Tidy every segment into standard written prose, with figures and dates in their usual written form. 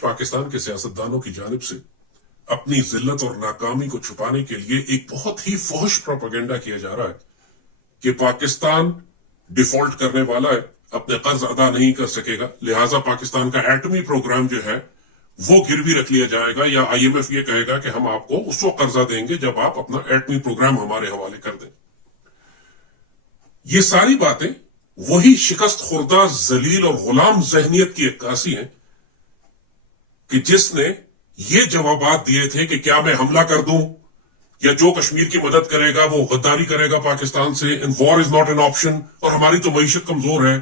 पाकिस्तान के सियासतदानों की जानिब से अपनी जिल्लत और नाकामी को छुपाने के लिए एक बहुत ही फौश प्रोपेगेंडा किया जा रहा है कि पाकिस्तान डिफॉल्ट करने वाला है, अपने कर्ज अदा नहीं कर सकेगा, लिहाजा पाकिस्तान का एटमी प्रोग्राम जो है वो गिरवी रख लिया जाएगा, या आईएमएफ ये कहेगा कि हम आपको उस वक्त कर्जा देंगे जब आप अपना एटमी प्रोग्राम हमारे हवाले कर दें। ये सारी बातें वही शिकस्त खुर्दा जलील और गुलाम जहनियत की अक्कासी है कि जिसने ये जवाबात दिए थे कि क्या मैं हमला कर दूं या जो कश्मीर की मदद करेगा वो गद्दारी करेगा पाकिस्तान से, and war is not an option, और हमारी तो मईशत कमजोर है,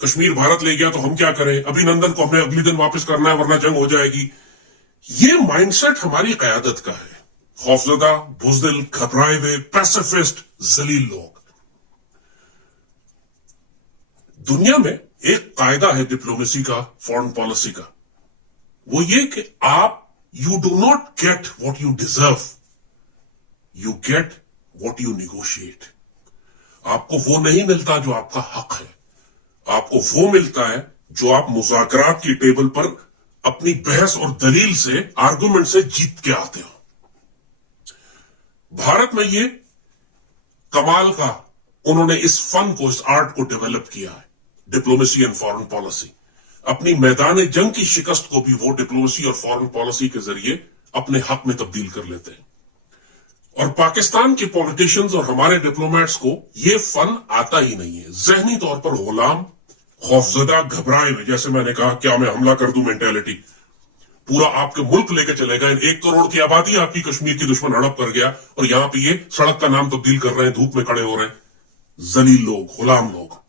कश्मीर भारत ले गया तो हम क्या करें, अभिनंदन को हमें अगले दिन वापस करना है वरना जंग हो जाएगी। ये माइंडसेट हमारी कयादत का है। खौफजदा, बुज़दिल, घबराए हुए, पैसिफिस्ट, जलील लोग। दुनिया में एक कायदा है डिप्लोमेसी का, फॉरेन पॉलिसी का, वो ये कि आप you do not get what you deserve, you get what you negotiate. आपको वो नहीं मिलता जो आपका हक है, आपको वो मिलता है जो आप मुज़ाकरात की टेबल पर अपनी बहस और दलील से, आर्गुमेंट से जीत के आते हो। भारत में ये कमाल का उन्होंने इस फन को, इस आर्ट को डेवलप किया है, डिप्लोमेसी एंड फॉरेन पॉलिसी। अपनी मैदान जंग की शिकस्त को भी वो डिप्लोमेसी और फॉरेन पॉलिसी के जरिए अपने हक में तब्दील कर लेते हैं। और पाकिस्तान के पॉलिटिशियंस और हमारे डिप्लोमेट्स को ये फन आता ही नहीं है। जहनी तौर पर गुलाम, खौफजदा, घबराए हुए, जैसे मैंने कहा क्या मैं हमला कर दूं मेंटेलिटी, पूरा आपके मुल्क लेके चले गए। 1 करोड़ की आबादी आपकी कश्मीर की दुश्मन हड़प कर गया और यहां पे ये सड़क का नाम तब्दील कर रहे हैं, धूप में खड़े हो रहे हैं। जलील लोग, गुलाम लोग।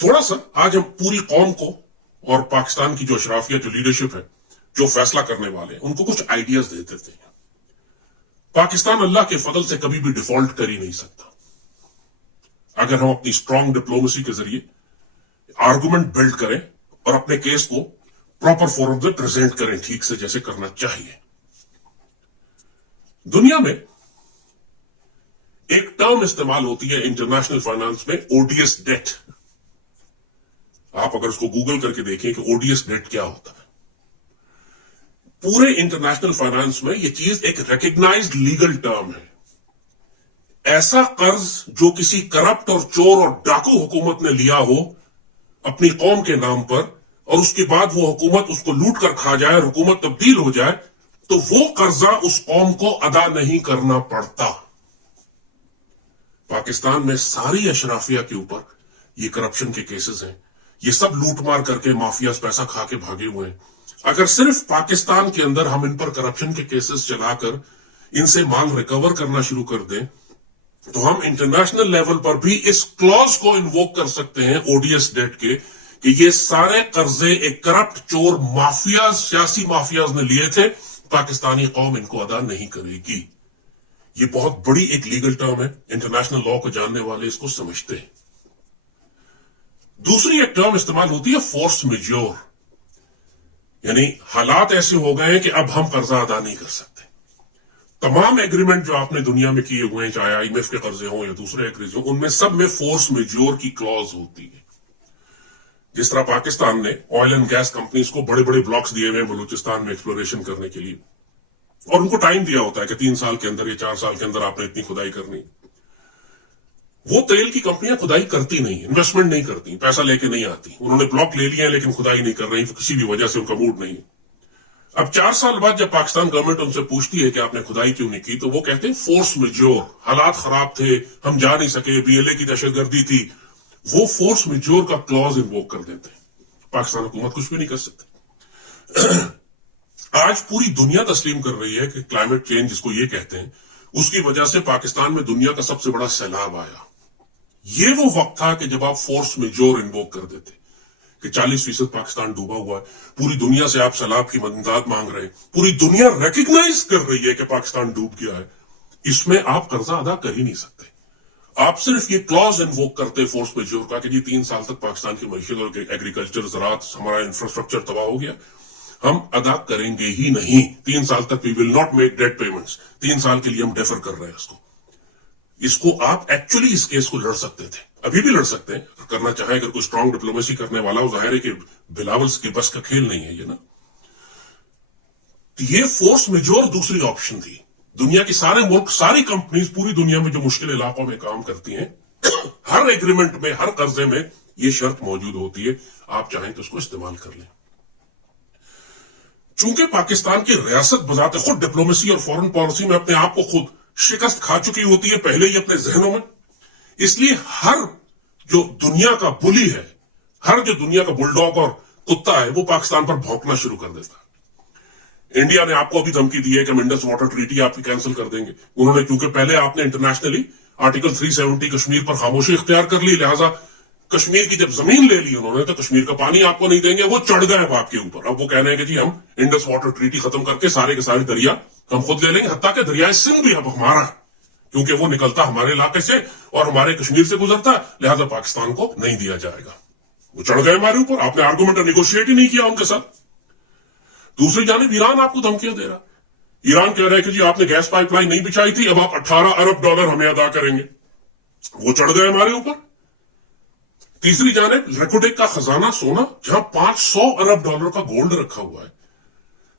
थोड़ा सा आज हम पूरी कौम को और पाकिस्तान की जो अशराफिया, जो लीडरशिप है, जो फैसला करने वाले हैं, उनको कुछ आइडियाज दे देते हैं। पाकिस्तान अल्लाह के फजल से कभी भी डिफॉल्ट कर ही नहीं सकता अगर हम अपनी स्ट्रांग डिप्लोमेसी के जरिए आर्गुमेंट बिल्ड करें और अपने केस को प्रॉपर फोरम में प्रेजेंट करें, ठीक से जैसे करना चाहिए। दुनिया में एक टर्म इस्तेमाल होती है इंटरनेशनल फाइनेंस में, ओडीएस डेट। आप अगर उसको गूगल करके देखें कि ओडीएस डेट क्या होता है, पूरे इंटरनेशनल फाइनेंस में यह चीज एक रिकग्नाइज्ड लीगल टर्म है। ऐसा कर्ज जो किसी करप्ट और चोर और डाकू हुकूमत ने लिया हो अपनी कौम के नाम पर, और उसके बाद वो हुकूमत उसको लूट कर खा जाए, हुकूमत तब्दील हो जाए, तो वो कर्जा उस कौम को अदा नहीं करना पड़ता। पाकिस्तान में सारी अशराफिया के ऊपर ये करप्शन के केसेस हैं। ये सब लूटमार करके माफियाज पैसा खा के भागे हुए हैं। अगर सिर्फ पाकिस्तान के अंदर हम इन पर करप्शन के केसेस चलाकर इनसे माल रिकवर करना शुरू कर दें, तो हम इंटरनेशनल लेवल पर भी इस क्लॉज को इन्वोक कर सकते हैं ओडीएस डेट के, कि ये सारे कर्जे एक करप्ट चोर माफियाज, सियासी माफियाज ने लिए थे, पाकिस्तानी कौम इनको अदा नहीं करेगी। ये बहुत बड़ी एक लीगल टर्म है, इंटरनेशनल लॉ को जानने वाले इसको समझते हैं। दूसरी एक टर्म इस्तेमाल होती है फोर्स मेजोर, यानी हालात ऐसे हो गए हैं कि अब हम कर्जा अदा नहीं कर सकते। तमाम एग्रीमेंट जो आपने दुनिया में किए हुए हैं, चाहे आईएमएफ के कर्जे हों या दूसरे एग्रीमेंट हों, उनमें सब में फोर्स मेजोर की क्लॉज होती है। जिस तरह पाकिस्तान ने ऑयल एंड गैस कंपनीज को बड़े बड़े ब्लॉक्स दिए हुए बलूचिस्तान में एक्सप्लोरेशन करने के लिए, और उनको टाइम दिया होता है कि 3 साल के अंदर या 4 साल के अंदर आपने इतनी खुदाई करनी। वो तेल की कंपनियां खुदाई करती नहीं, इन्वेस्टमेंट नहीं करती, पैसा लेके नहीं आती। उन्होंने ब्लॉक ले लिया लेकिन खुदाई नहीं कर रही, किसी भी वजह से उनका मूड नहीं। अब 4 साल बाद जब पाकिस्तान गवर्नमेंट उनसे पूछती है कि आपने खुदाई क्यों नहीं की, तो वो कहते हैं फोर्स मेजोर, हालात खराब थे, हम जा नहीं सके, बीएलए की दहशतगर्दी थी। वो फोर्स मेजोर का क्लॉज इन्वोक कर देते हैं। पाकिस्तान हुकूमत कुछ भी नहीं कर सकती। आज पूरी दुनिया तस्लीम कर रही है कि क्लाइमेट चेंज जिसको ये कहते हैं, उसकी वजह से पाकिस्तान में दुनिया का सबसे बड़ा सैलाब आया। ये वो वक्त था कि जब आप फोर्स मेजोर इन्वोक कर देते कि 40% पाकिस्तान डूबा हुआ है, पूरी दुनिया से आप सैलाब की मदद मांग रहे हैं, पूरी दुनिया रिकग्नाइज कर रही है कि पाकिस्तान डूब गया है, इसमें आप कर्जा अदा कर ही नहीं सकते। आप सिर्फ ये क्लॉज इन्वोक करते फोर्स मेजोर का कि जी 3 साल तक पाकिस्तान की मईशत और एग्रीकल्चर, ज़राअत, हमारा इंफ्रास्ट्रक्चर तबाह हो गया, हम अदा करेंगे ही नहीं। 3 साल तक we will not make debt payments, 3 साल के लिए हम डेफर कर रहे हैं इसको। आप एक्चुअली इस केस को लड़ सकते थे। ابھی بھی لڑ سکتے ہیں اگر کرنا چاہیں, اگر کوئی اسٹرانگ ڈپلومیسی کرنے والا ہو. ظاہر ہے کہ بلاول کے بس کا کھیل نہیں ہے یہ نا. یہ فورس میجور دوسری آپشن تھی. دنیا کے سارے ملک, ساری کمپنیز پوری دنیا میں جو مشکل علاقوں میں کام کرتی ہیں, ہر ایگریمنٹ میں, ہر قرضے میں یہ شرط موجود ہوتی ہے, آپ چاہیں تو اس کو استعمال کر لیں. چونکہ پاکستان کی ریاست بذات خود ڈپلومیسی اور فورن پالیسی میں اپنے آپ کو خود شکست کھا چکی ہوتی ہے پہلے ہی اپنے ذہنوں میں, اس لیے ہر جو دنیا کا بلی ہے, ہر جو دنیا کا بلڈاگ اور کتا ہے, وہ پاکستان پر بھونکنا شروع کر دیتا ہے. انڈیا نے آپ کو ابھی دھمکی دی ہے کہ ہم انڈس واٹر ٹریٹی آپ کی کینسل کر دیں گے. انہوں نے, کیونکہ پہلے آپ نے انٹرنیشنلی آرٹیکل 370 کشمیر پر خاموشی اختیار کر لی, لہذا کشمیر کی جب زمین لے لی انہوں نے تو کشمیر کا پانی آپ کو نہیں دیں گے. وہ چڑھ گئے اب آپ کے اوپر. اب وہ کہہ رہے ہیں کہ جی ہم انڈس واٹر ٹریٹی ختم کر کے سارے کے سارے دریا ہم خود لے لیں گے, حتیٰ کہ دریائے سندھ بھی اب ہمارا ہے, کیونکہ وہ نکلتا ہمارے علاقے سے اور ہمارے کشمیر سے گزرتا ہے, لہذا پاکستان کو نہیں دیا جائے گا. وہ چڑھ گئے ہمارے اوپر. آپ نے آرگومنٹ نیگوشیٹ ہی نہیں کیا ان کے ساتھ. دوسری جانب ایران آپ کو دھمکیاں دے رہا. ایران کہہ رہا ہے کہ جی آپ نے گیس پائپ لائن نہیں بچھائی تھی, اب آپ $18 ارب ہمیں ادا کریں گے. وہ چڑھ گئے ہمارے اوپر. تیسری جانب ریکوڈیک کا خزانہ سونا, جہاں $500 ارب کا گولڈ رکھا ہوا ہے,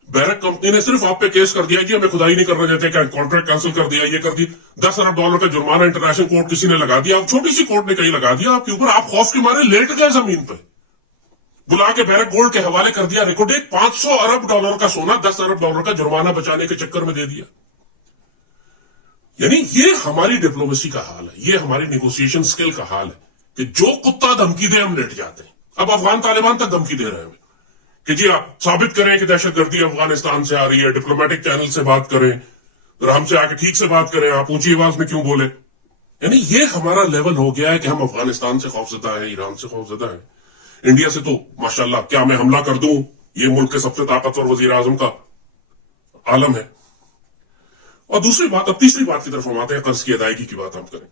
بیرک کمپنی نے صرف آپ پہ کیس کر دیا کہ ہمیں کھدائی نہیں کرنا چاہتے, کہ کانٹریکٹ کینسل کر دیا, یہ کر دی. $10 ارب کا جرمانہ انٹرنیشنل کورٹ کسی نے لگا دیا, چھوٹی سی کورٹ نے کہیں لگا دیا آپ کے اوپر. آپ خوف کے مارے لیٹ گئے زمین پہ, بلا کے بیرک گولڈ کے حوالے کر دیا. ریکوڈیک $500 ارب کا سونا $10 ارب کا جرمانہ بچانے کے چکر میں دے دیا. یعنی یہ ہماری ڈپلومیسی کا حال ہے, یہ ہماری نیگوسیشن سکل کا حال ہے کہ جو کتا دھمکی دے ہم لیٹ جاتے ہیں. اب افغان طالبان تک دھمکی دے رہے ہیں کہ جی آپ ثابت کریں کہ دہشت گردی افغانستان سے آ رہی ہے, ڈپلومیٹک چینل سے بات کریں, اور ہم سے آ کے ٹھیک سے بات کریں, آپ اونچی آواز میں کیوں بولے. یعنی یہ ہمارا لیول ہو گیا ہے کہ ہم افغانستان سے خوفزدہ ہیں, ایران سے خوفزدہ ہیں. انڈیا سے تو ماشاءاللہ کیا میں حملہ کر دوں, یہ ملک کے سب سے طاقتور وزیر اعظم کا عالم ہے. اور دوسری بات, اب تیسری بات کی طرف ہم آتے ہیں, قرض کی ادائیگی کی بات ہم کریں.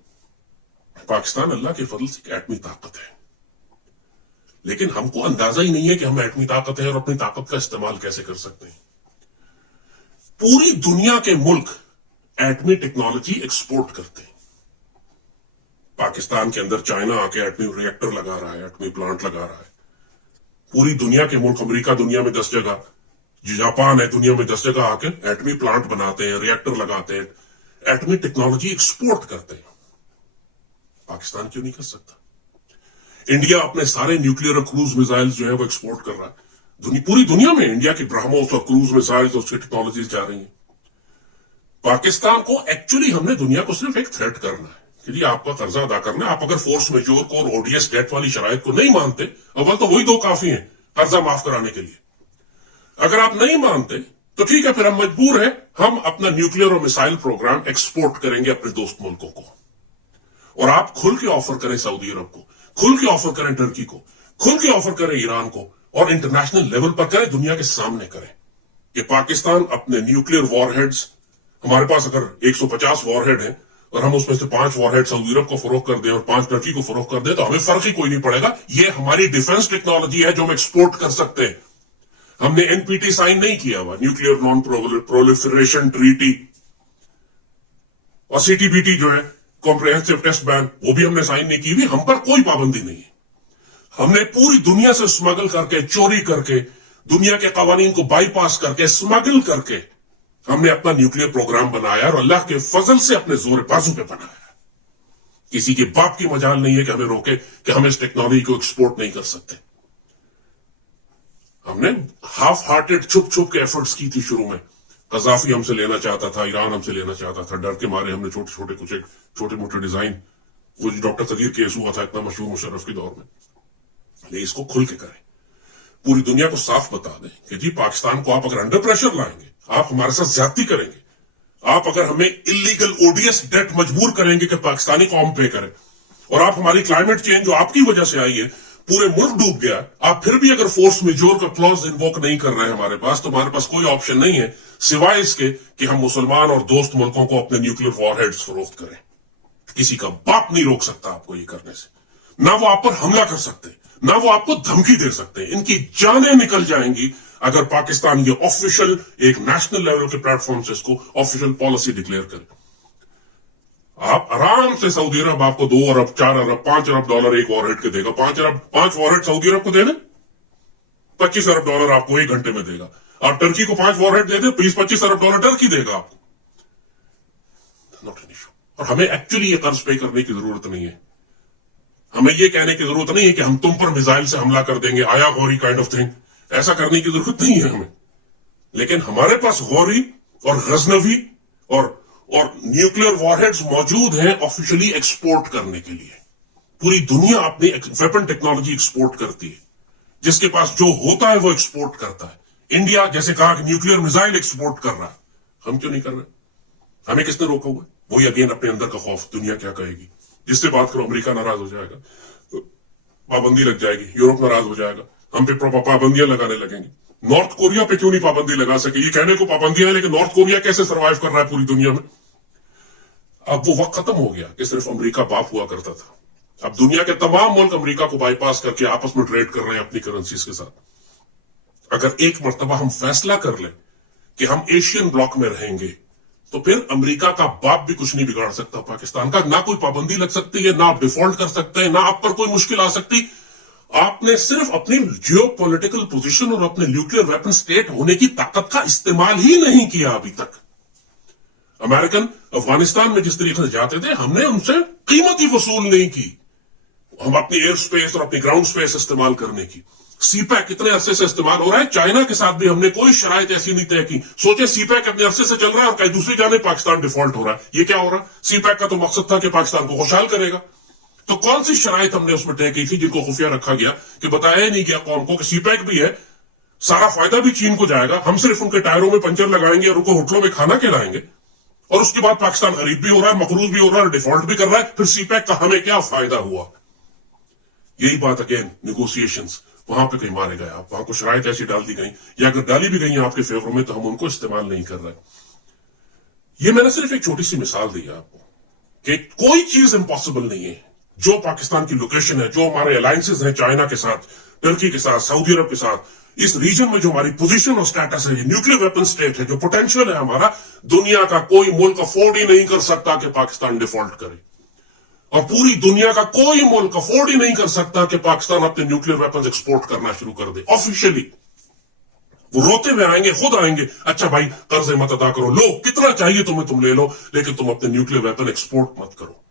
پاکستان اللہ کے فضل سے ایک ایٹمی طاقت ہے, لیکن ہم کو اندازہ ہی نہیں ہے کہ ہم ایٹمی طاقت ہیں اور اپنی طاقت کا استعمال کیسے کر سکتے ہیں. پوری دنیا کے ملک ایٹمی ٹیکنالوجی ایکسپورٹ کرتے ہیں. پاکستان کے اندر چائنا آ کے ایٹمی ری ایکٹر لگا رہا ہے, ایٹمی پلانٹ لگا رہا ہے. پوری دنیا کے ملک, امریکہ دنیا میں 10 جگہ, جاپان ہے دنیا میں 10 جگہ آ کے ایٹمی پلانٹ بناتے ہیں, ری ایکٹر لگاتے ہیں, ایٹمی ٹیکنالوجی ایکسپورٹ کرتے ہیں. پاکستان کیوں نہیں کر سکتا؟ انڈیا اپنے سارے نیوکلیئر اور کروز میزائل جو ہے وہ ایکسپورٹ کر رہا ہے. پوری دنیا میں انڈیا کی برہموس اور کروز میزائل اور اس کی ٹیکنالوجیز جا رہی ہیں. پاکستان کو ایکچولی ہم نے دنیا کو صرف ایک تھریٹ کرنا ہے کہ جی آپ کا قرضہ ادا کرنا ہے. آپ اگر فورس میجور کو اور ODS ڈیٹ والی شرائط کو نہیں مانتے, اول تو وہی 2 کافی ہیں قرضہ معاف کرانے کے لیے. اگر آپ نہیں مانتے تو ٹھیک ہے, پھر ہم مجبور ہیں, ہم اپنا نیوکلیئر اور میسائل پروگرام ایکسپورٹ کریں گے اپنے دوست ملکوں کو. اور آپ کھل کے آفر کریں سعودی عرب کو, کھل کے آفر کریں ٹرکی کو, کھل کے آفر کریں ایران کو, اور انٹرنیشنل لیول پر کریں, دنیا کے سامنے کریں کہ پاکستان اپنے نیوکلیئر وار ہیڈز, ہمارے پاس اگر 150 وار ہیڈ ہیں اور ہم اس میں سے 5 وار ہیڈ سعودی عرب کو فروخت کر دیں اور 5 ٹرکی کو فروخت کر دیں تو ہمیں فرق ہی کوئی نہیں پڑے گا. یہ ہماری ڈیفنس ٹیکنالوجی ہے جو ہم ایکسپورٹ کر سکتے ہیں. ہم نے NPT سائن نہیں کیا ہوا, نیوکلیئر نان پرولیفریشن ٹریٹی, اور CTBT جو ہے کمپریہنسو ٹیسٹ بین, وہ بھی ہم نے سائن نہیں کی ہوئی. ہم پر کوئی پابندی نہیں ہے. ہم نے پوری دنیا سے اسمگل کر کے, چوری کر کے, دنیا کے قوانین کو بائی پاس کر کے, اسمگل کر کے ہم نے اپنا نیوکلیئر پروگرام بنایا اور اللہ کے فضل سے اپنے زور بازو پہ بنایا. کسی کے باپ کی مجال نہیں ہے کہ ہمیں روکے کہ ہم اس ٹیکنالوجی کو ایکسپورٹ نہیں کر سکتے. ہم نے ہاف ہارٹیڈ چھپ چھپ کے ایفرٹس کی تھی شروع میں. قذافی ہم سے لینا چاہتا تھا, ایران ہم سے لینا چاہتا تھا, ڈر کے مارے ہم نے چھوٹے موٹے ڈیزائن, وہ جو ڈاکٹر قدیر کیس ہوا تھا اتنا مشہور مشرف کے دور میں, لیکن اس کو کھل کے کریں, پوری دنیا کو صاف بتا دیں کہ جی پاکستان کو آپ اگر انڈر پریشر لائیں گے, آپ ہمارے ساتھ زیادتی کریں گے, آپ اگر ہمیں انلیگل ODS ڈیٹ مجبور کریں گے کہ پاکستانی قوم پے کرے, اور آپ ہماری کلائمیٹ چینج جو آپ کی وجہ سے آئی ہے, پورے ملک ڈوب گیا, آپ پھر بھی اگر فورس میجور کا کلوز انووک نہیں کر رہے ہمارے پاس, تو ہمارے پاس کوئی آپشن نہیں ہے سوائے اس کے کہ ہم مسلمان اور دوست ملکوں کو اپنے نیوکلیئر وار ہیڈز فروخت کریں. کسی کا باپ نہیں روک سکتا آپ کو یہ کرنے سے. نہ وہ آپ پر حملہ کر سکتے, نہ وہ آپ کو دھمکی دے سکتے. ان کی جانیں نکل جائیں گی اگر پاکستان یہ آفیشل ایک نیشنل لیول کے پلیٹ فارم سے اس کو آفیشل پالیسی ڈکلیئر کرے. آپ آرام आराम से सऊदी अरब आपको 2 अरब 4 अरब 5 अरब डॉलर एक वॉरहेड के देगा। 5 वॉरहेड सऊदी अरब को दे दे, 25 अरब डॉलर आपको 1 घंटे में देगा। आप टर्की को 5 वॉरहेड दे दे, 20-25 अरब डॉलर टर्की देगा आपको। Not an issue. और हमें एक्चुअली ये कर्ज पे करने की जरूरत नहीं है। हमें ये कहने की जरूरत नहीं है कि हम तुम पर मिसाइल से हमला कर देंगे, आया गौरी काइंड ऑफ थिंग। ऐसा करने की जरूरत नहीं है हमें। लेकिन हमारे पास गौरी और गजनवी और न्यूक्लियर वॉरहेड्स मौजूद हैं ऑफिशियली एक्सपोर्ट करने के लिए। पूरी दुनिया अपनी वेपन टेक्नोलॉजी एक्सपोर्ट करती है। जिसके पास जो होता है वो एक्सपोर्ट करता है। इंडिया जैसे कहा कि न्यूक्लियर मिसाइल एक्सपोर्ट कर रहा है, हम क्यों नहीं कर रहे? हमें किसने रोका हुआ है? वही अगेन अपने अंदर का खौफ, दुनिया क्या कहेगी। जिससे बात करो अमेरिका नाराज हो जाएगा, पाबंदी लग जाएगी, यूरोप नाराज हो जाएगा, हम पे पाबंदियां लगाने लगेंगे। नॉर्थ कोरिया पे क्यों नहीं पाबंदी लगा सके? ये कहने को पाबंदियां है, लेकिन नॉर्थ कोरिया कैसे सर्वाइव कर रहा है पूरी दुनिया में? अब वो वक्त खत्म हो गया कि सिर्फ अमेरिका बाप हुआ करता था। अब दुनिया के तमाम मुल्क अमेरिका को बाईपास करके आपस में ट्रेड कर रहे हैं अपनी करेंसीज के साथ। अगर एक मर्तबा हम फैसला कर लें कि हम एशियन ब्लॉक में रहेंगे, तो फिर अमेरिका का बाप भी कुछ नहीं बिगाड़ सकता पाकिस्तान का। ना कोई पाबंदी लग सकती है, ना आप डिफॉल्ट कर सकते हैं, ना आप पर कोई मुश्किल आ सकती। आपने सिर्फ अपनी जियो पॉलिटिकल पोजिशन और अपने न्यूक्लियर वेपन स्टेट होने की ताकत का इस्तेमाल ही नहीं किया अभी तक। अमेरिकन अफगानिस्तान में जिस तरीके से जाते थे, हमने उनसे कीमत ही वसूल नहीं की। हम अपनी एयर स्पेस और अपनी ग्राउंड स्पेस इस्तेमाल करने की। सीपैक कितने अरसे से इस्तेमाल हो रहा है। चाइना के साथ भी हमने कोई शराइत ऐसी नहीं तय की। सोचे सीपैक अपने अरसे से चल रहा है और कहीं दूसरी जाने पाकिस्तान डिफॉल्ट हो रहा है। ये क्या हो रहा है? सीपैक का तो मकसद था कि पाकिस्तान को खुशहाल करेगा। तो कौन सी शराइत हमने उसमें तय की थी जिनको खुफिया रखा गया कि बताया ही नहीं गया कौन को कि सीपैक भी है, सारा फायदा भी चीन को जाएगा, हम सिर्फ उनके टायरों में पंचर लगाएंगे और उनको होटलों में खाना खिलाएंगे, और उसके बाद पाकिस्तान गरीब भी हो रहा है, मकरूज भी हो रहा है, डिफॉल्ट भी कर रहा है। फिर सीपैक का हमें क्या फायदा हुआ? यही बात अगेन निगोसिएशंस, वहां पे कहीं मारे गए आप, वहां को शराइत ऐसी डाल दी गई, या अगर डाली भी गई है आपके फेवर में तो हम उनको इस्तेमाल नहीं कर रहे। ये मैंने सिर्फ एक छोटी सी मिसाल दी है आपको कि कोई चीज इंपॉसिबल नहीं है। जो पाकिस्तान की लोकेशन है, जो हमारे अलायंसेस हैं चाइना के साथ, टर्की के साथ, सऊदी अरब के साथ, इस रीजन में जो हमारी पोजीशन और स्टेटस है, ये न्यूक्लियर वेपन स्टेट है, जो पोटेंशियल है हमारा, दुनिया का कोई मुल्क अफोर्ड ही नहीं कर सकता कि पाकिस्तान डिफॉल्ट करे। और पूरी दुनिया का कोई मुल्क अफोर्ड ही नहीं कर सकता कि पाकिस्तान अपने न्यूक्लियर वेपन एक्सपोर्ट करना शुरू कर दे ऑफिशियली। वो रोते हुए आएंगे, खुद आएंगे, अच्छा भाई कर्ज मत अदा करो, लो कितना चाहिए तुम्हें तुम ले लो, लेकिन तुम अपने न्यूक्लियर वेपन एक्सपोर्ट मत करो।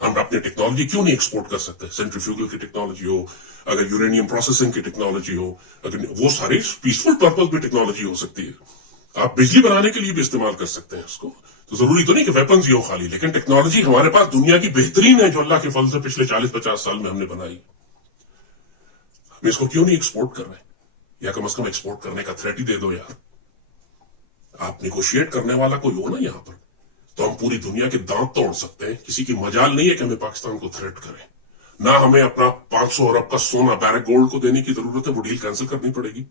हम अपनी टेक्नोलॉजी क्यों नहीं एक्सपोर्ट कर सकते? सेंट्रीफ्यूगल की टेक्नोलॉजी हो, अगर यूरेनियम प्रोसेसिंग की टेक्नोलॉजी हो, अगर वो सारी पीसफुल पर्पस भी टेक्नोलॉजी हो सकती है। आप बिजली बनाने के लिए भी इस्तेमाल कर सकते हैं उसको। तो जरूरी तो नहीं कि वेपन्स ही हो खाली, लेकिन टेक्नोलॉजी हमारे पास दुनिया की बेहतरीन है जो अल्लाह के फजल से पिछले 40-50 साल में हमने बनाई। हम इसको क्यों नहीं एक्सपोर्ट कर रहे? या कम से कम एक्सपोर्ट करने का थ्रेट ही दे दो यार। आप निगोशिएट करने वाला कोई हो ना यहां पर, तो हम पूरी दुनिया के दांत तोड़ सकते हैं। किसी की मजाल नहीं है कि हमें पाकिस्तान को थ्रेट करें। ना हमें अपना 500 अरब का सोना बैरक गोल्ड को देने की जरूरत है, वो डील कैंसिल करनी पड़ेगी।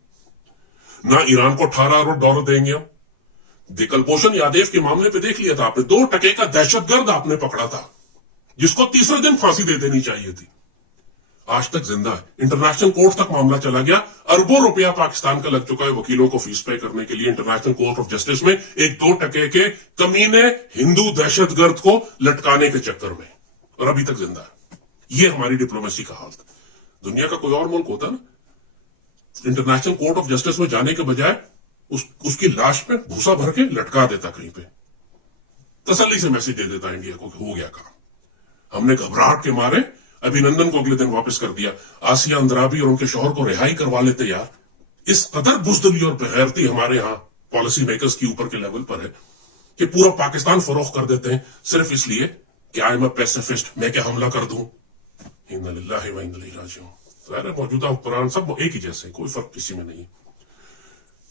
ना ईरान को 18 अरब डॉलर देंगे हम। कुलभूषण यादव के मामले पे देख लिया था आपने, 2% का दहशतगर्द आपने पकड़ा था जिसको तीसरे दिन फांसी दे देनी चाहिए थी। आज तक जिंदा है। इंटरनेशनल कोर्ट तक मामला चला गया, अरबों रुपया पाकिस्तान का लग चुका है वकीलों को फीस पे करने के लिए इंटरनेशनल कोर्ट ऑफ जस्टिस में, एक 2% के कमीने हिंदू दहशतगर्द को लटकाने के चक्कर में, और अभी तक जिंदा है। ये हमारी डिप्लोमेसी का हाल था। दुनिया का कोई और मुल्क होता ना, इंटरनेशनल कोर्ट ऑफ जस्टिस में जाने के बजाय उसकी लाश पे भूसा भर के लटका देता कहीं पे, तसल्ली से मैसेज दे देता इंडिया को कि हो गया काम। हमने घबराहट के मारे अभिनंदन को अगले दिन वापस कर दिया, आसिया अंद्राबी और उनके शौहर को रिहाई करवा लेते यार। इस कदर बुज़दिली और बेगैरती हमारे यहाँ पॉलिसी मेकर्स की ऊपर के लेवल पर है कि पूरा पाकिस्तान फरोख्त कर देते हैं सिर्फ इसलिए कि आई एम अ पैसिफिस्ट, मैं क्या हमला कर दूं। इन्ना लिल्लाहि व इन्ना इलैहि राजिऊन। सारे मौजूदा हुक्मरान सब एक ही जैसे, कोई फर्क किसी में नहीं।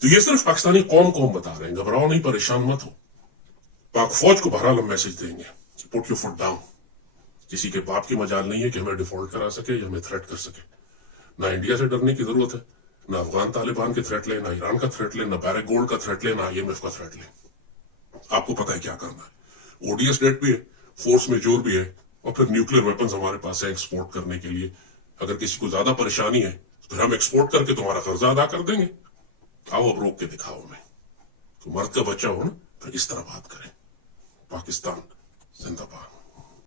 तो ये सिर्फ पाकिस्तानी कौम को हम बता रहे हैं, घबराओ नहीं, परेशान मत हो। पाक फौज को बहरहाल हम मैसेज देंगे, पुट योर फुट डाउन। किसी के बाप की मजाल नहीं है कि हमें डिफॉल्ट करा सके या हमें थ्रेट कर सके। ना इंडिया से डरने की जरूरत है, ना अफगान तालिबान के थ्रेट ले, ना ईरान का थ्रेट ले, ना बैरक गोल्ड का थ्रेट ले, ना IMF का थ्रेट ले। आपको पता है क्या करना है। ODS डेट भी है, फोर्स मेजोर भी है, और फिर न्यूक्लियर वेपन्स हमारे पास है एक्सपोर्ट करने के लिए। अगर किसी को ज्यादा परेशानी है तो हम एक्सपोर्ट करके तुम्हारा कर्जा अदा कर देंगे। आओ अब रोक के दिखाओ हमें। तो मर्द का बच्चा हो ना, फिर इस तरह बात करें। पाकिस्तान जिंदाबाद।